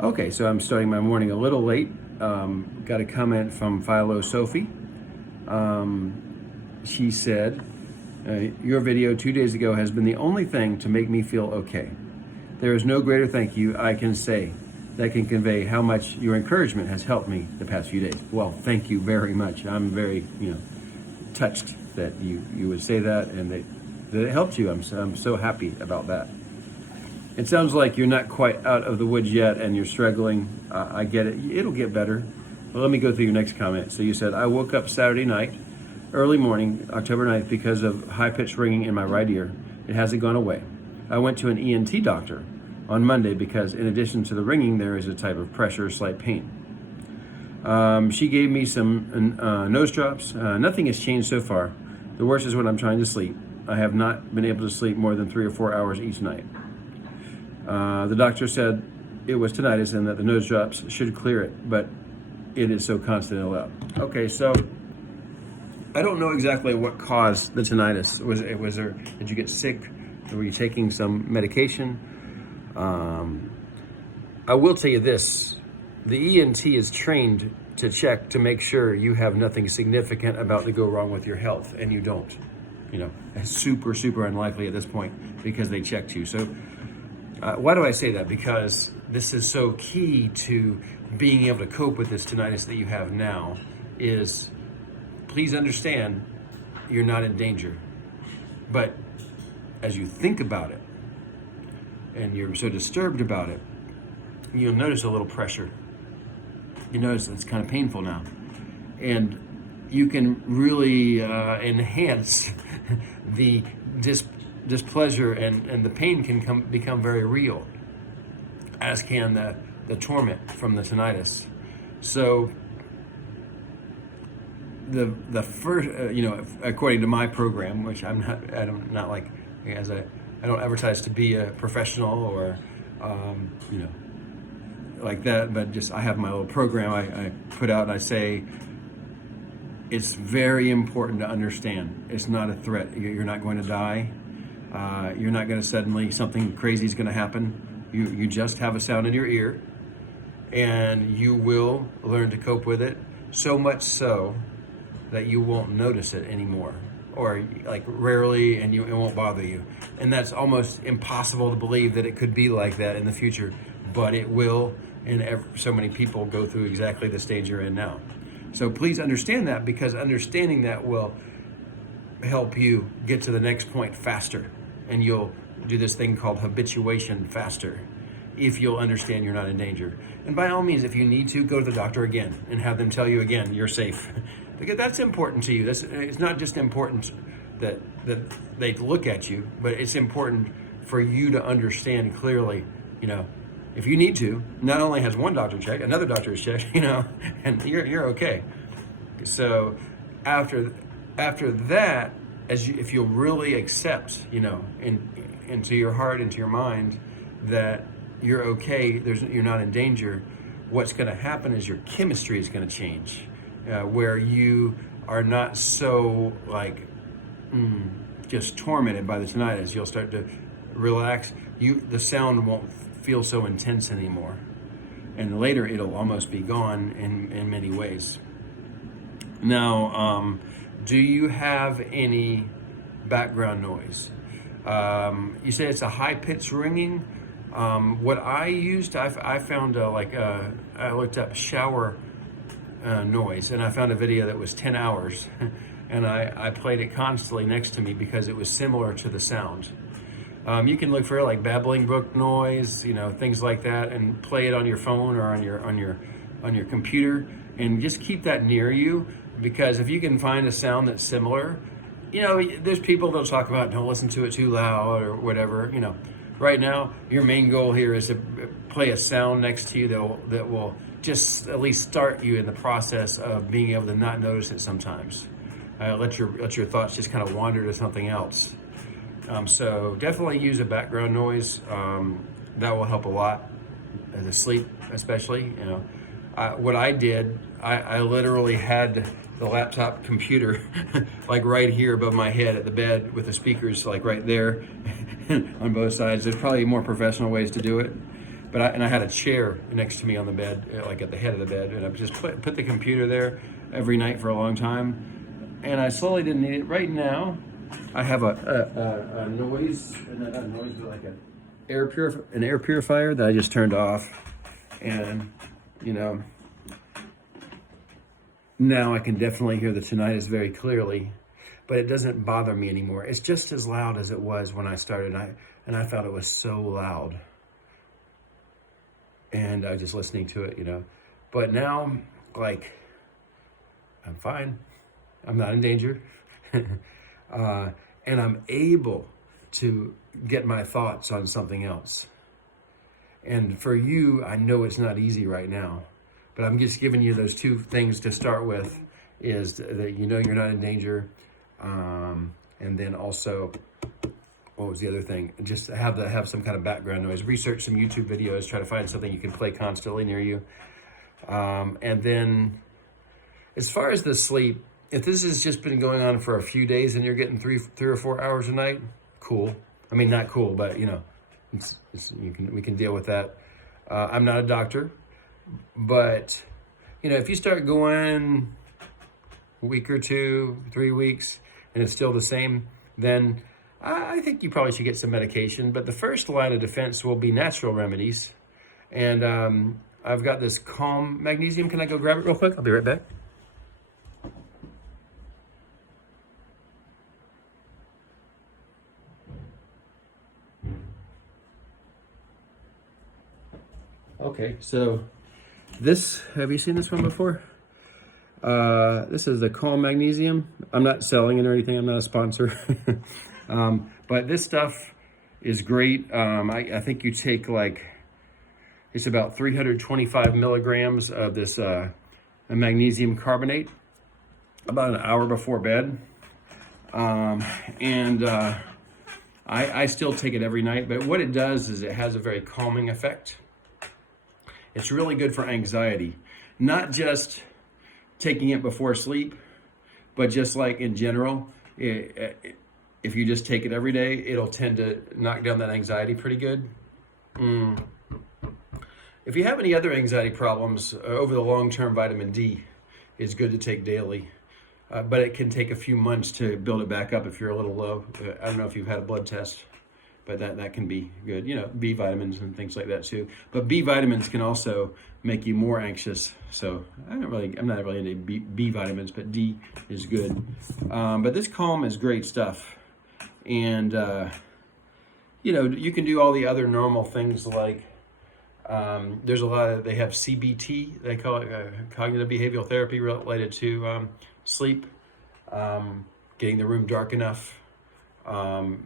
Okay, so I'm starting my morning a little late. Got a comment from PhiloSofie. She said, your video 2 days ago has been the only thing to make me feel okay. There is no greater thank you I can say that can convey how much your encouragement has helped me the past few days. Well, thank you very much. I'm very, touched that you would say that and that it helped you. I'm so happy about that. It sounds like you're not quite out of the woods yet and you're struggling. I get it. It'll get better. Well, let me go through your next comment. So you said, I woke up Saturday night, early morning, October 9th, because of high-pitched ringing in my right ear. It hasn't gone away. I went to an ENT doctor on Monday because in addition to the ringing, there is a type of pressure, slight pain. She gave me some nose drops. Nothing has changed so far. The worst is when I'm trying to sleep. I have not been able to sleep more than 3 or 4 hours each night. The doctor said it was tinnitus and that the nose drops should clear it, but it is so constant and loud. Okay, so I don't know exactly what caused the tinnitus. Did you get sick? Were you taking some medication? I will tell you this, the ENT is trained to check to make sure you have nothing significant about to go wrong with your health, and you don't. It's super, super unlikely at this point because they checked you. So why do I say that? Because this is so key to being able to cope with this tinnitus that you have now is please understand you're not in danger. But as you think about it and you're so disturbed about it, you'll notice a little pressure. You notice it's kind of painful now. And you can really enhance the displeasure and the pain can become very real, as can the torment from the tinnitus. So the first, according to my program, which I don't advertise to be a professional or, like that, but just I have my little program I put out and I say, it's very important to understand it's not a threat. You're not going to die. You're not going to suddenly, something crazy is going to happen. You just have a sound in your ear and you will learn to cope with it, so much so that you won't notice it anymore, or like rarely, and it won't bother you. And that's almost impossible to believe that it could be like that in the future, but it will, and so many people go through exactly the stage you're in now. So please understand that, because understanding that will help you get to the next point faster, and you'll do this thing called habituation faster if you'll understand you're not in danger. And by all means, if you need to, go to the doctor again and have them tell you again you're safe, because that's important to you. It's not just important that they look at you, but it's important for you to understand clearly. If you need to, not only has one doctor check, another doctor is checked, and you're okay. So after that, if you'll really accept, into your heart, into your mind, that you're okay, you're not in danger, what's going to happen is your chemistry is going to change, where you are not so just tormented by the tinnitus. You'll start to relax. The sound won't feel so intense anymore, and later it'll almost be gone in many ways. Now, do you have any background noise? You say it's a high-pitched ringing. What I used, I found I looked up shower noise, and I found a video that was 10 hours, and I played it constantly next to me because it was similar to the sound. You can look for like babbling brook noise, things like that, and play it on your phone or on your computer, and just keep that near you, because if you can find a sound that's similar, there's people that'll talk about don't listen to it too loud or whatever. Right now, your main goal here is to play a sound next to you that will just at least start you in the process of being able to not notice it sometimes. Let your thoughts just kind of wander to something else. So definitely use a background noise. That will help a lot, the sleep especially. What I did, I literally had the laptop computer like right here above my head at the bed with the speakers like right there on both sides. There's probably more professional ways to do it, But I had a chair next to me on the bed, like at the head of the bed, and I just put the computer there every night for a long time, and I slowly didn't need it. Right now, I have a noise, like an air purifier that I just turned off, and now I can definitely hear the tinnitus very clearly, but it doesn't bother me anymore. It's just as loud as it was when I started, and I thought it was so loud. And I was just listening to it, But now, like, I'm fine. I'm not in danger. And I'm able to get my thoughts on something else. And for you, I know it's not easy right now, but I'm just giving you those two things to start with, is that you're not in danger. And then also, what was the other thing? Just have some kind of background noise. Research some YouTube videos. Try to find something you can play constantly near you. And then, as far as the sleep, if this has just been going on for a few days and you're getting 3 or 4 hours a night, cool. I mean, not cool, but we can deal with that. I'm not a doctor, but if you start going a week or 2, 3 weeks, and it's still the same, then I think you probably should get some medication. But the first line of defense will be natural remedies. And I've got this Calm Magnesium. Can I go grab it real quick? I'll be right back. Okay, so have you seen this one before? This is the Calm Magnesium. I'm not selling it or anything. I'm not a sponsor. But this stuff is great. I think you take it's about 325 milligrams of this a magnesium carbonate about an hour before bed. I still take it every night, but what it does is it has a very calming effect. It's really good for anxiety, not just taking it before sleep, but just like in general, if you just take it every day, it'll tend to knock down that anxiety pretty good. If you have any other anxiety problems, over the long term, vitamin D is good to take daily, but it can take a few months to build it back up if you're a little low. I don't know if you've had a blood test, but that can be good. B vitamins and things like that too. But B vitamins can also make you more anxious. So I'm not really into B vitamins, but D is good. But this Calm is great stuff. And, you can do all the other normal things like, there's they have CBT, they call it cognitive behavioral therapy, related to sleep, getting the room dark enough,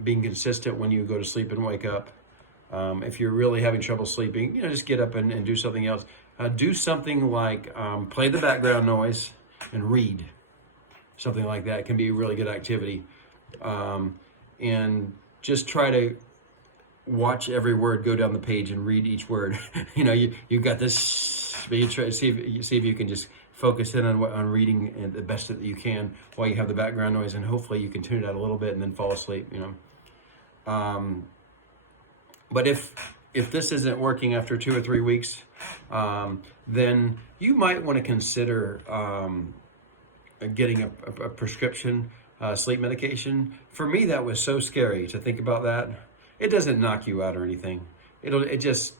being consistent when you go to sleep and wake up. If you're really having trouble sleeping, just get up and do something else. Do something like play the background noise and read. Something like that can be a really good activity. And just try to watch every word go down the page and read each word. You've got this, but you try to see if you can just focus in on reading the best that you can while you have the background noise, and hopefully you can tune it out a little bit and then fall asleep. But if this isn't working after 2 or 3 weeks, then you might want to consider getting a prescription sleep medication. For me, that was so scary to think about that. It doesn't knock you out or anything. It just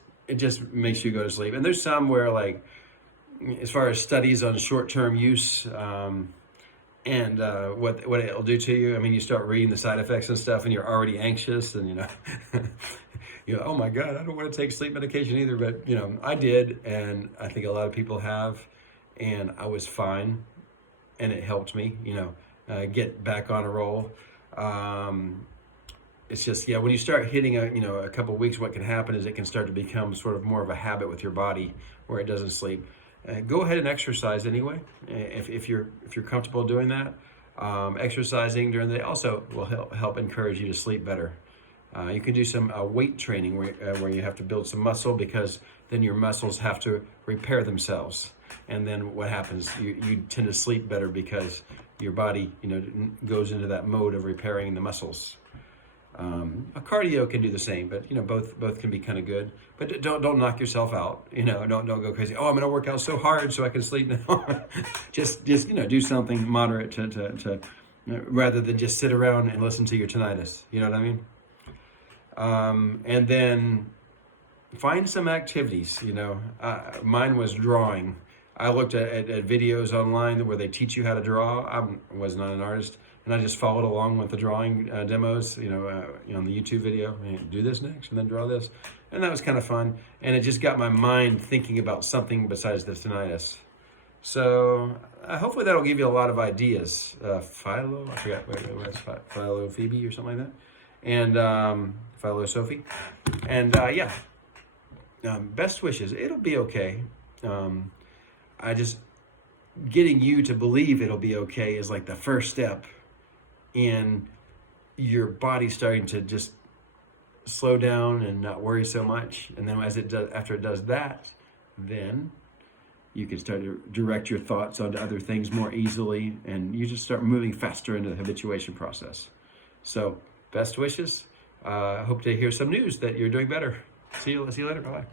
makes you go to sleep. And there's some where, like, as far as studies on short-term use, and what it'll do to you. I mean, you start reading the side effects and stuff, and you're already anxious, and oh my God, I don't want to take sleep medication either. But I did, and I think a lot of people have, and I was fine, and it helped me, get back on a roll. It's just, when you start hitting a couple of weeks, what can happen is it can start to become sort of more of a habit with your body where it doesn't sleep. Go ahead and exercise anyway, if you're comfortable doing that. Exercising during the day also will help encourage you to sleep better. You can do some weight training where you have to build some muscle, because then your muscles have to repair themselves. And then what happens? You tend to sleep better because your body goes into that mode of repairing the muscles. A cardio can do the same, but both can be kind of good. But don't knock yourself out. Don't go crazy. Oh, I'm going to work out so hard so I can sleep now. just do something moderate to rather than just sit around and listen to your tinnitus. You know what I mean? And then find some activities. Mine was drawing. I looked at videos online where they teach you how to draw. I was not an artist, and I just followed along with the drawing demos, on the YouTube video. Do this next, and then draw this, and that was kind of fun. And it just got my mind thinking about something besides the tinnitus. So hopefully that'll give you a lot of ideas. I forgot what's PhiloSofie or something like that, and PhiloSofie, and best wishes. It'll be okay. Getting you to believe it'll be okay is like the first step in your body starting to just slow down and not worry so much. And then after it does that, then you can start to direct your thoughts onto other things more easily, and you just start moving faster into the habituation process. So best wishes. Hope to hear some news that you're doing better. See you later. Bye-bye.